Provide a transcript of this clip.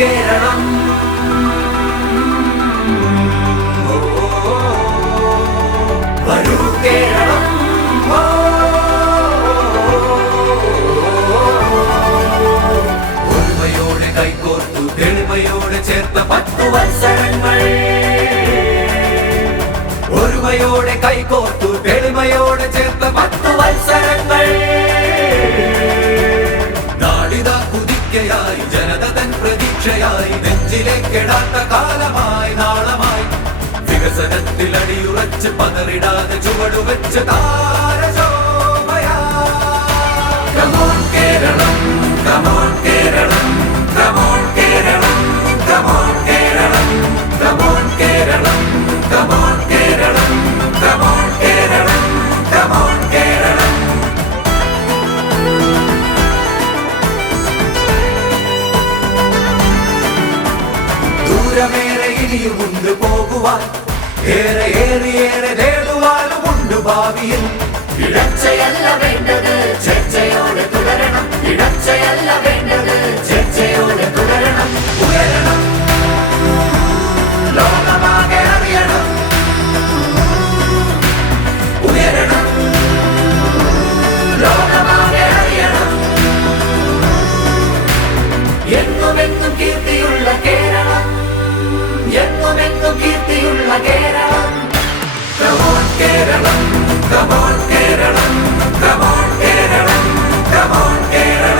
കേരളം വരൂ കേരളം ഒരുമയോടെ കൈകോർത്തു തെളിമയോടെ ചേർത്ത 10 വത്സരങ്ങൾ ഒരുമയോടെ കൈകോർത്തു തെളിമയോടെ ചേർത്ത 10 വത്സരങ്ങൾ നാടിതാ കുതിക്കയായി ജനത തൻ പ്രതീക്ഷയായി നെഞ്ചിലേക്കെടാത്ത കാലമായി നാളമായി വികസനത്തിൽ അടിയുറച്ച് പതറിടാതെ ചുവടുവെച്ച് താരശോഭയാ Come on Keralam Come on Keralam Come on Keralam Come on Keralam Come on Keralam Come on Keralam Come on Keralam Come on Keralam ദൂരമേറെ ഇനിയുമുണ്ട് പോകുവാൻ ഏറെ നേടുവാനുമുണ്ട് ഭാവിയിൽ ഇടച്ചയല്ല വേണ്ടത് ചർച്ചയോടെ തുടരണം ഇടച്ചയല്ല വേണ്ടത് ചർച്ചയോടെ തുടരണം ഉയരണം ലോകമാകെ അറിയണം ഉയരണം ലോകമാകെ അറിയണം എന്നുമെന്നും കീർത്തിയുള്ള കേരളം എന്നുമെന്നും കീർത്തിയുള്ള Keralam Come on Keralam Come on Keralam Come on Keralam Come on Keralam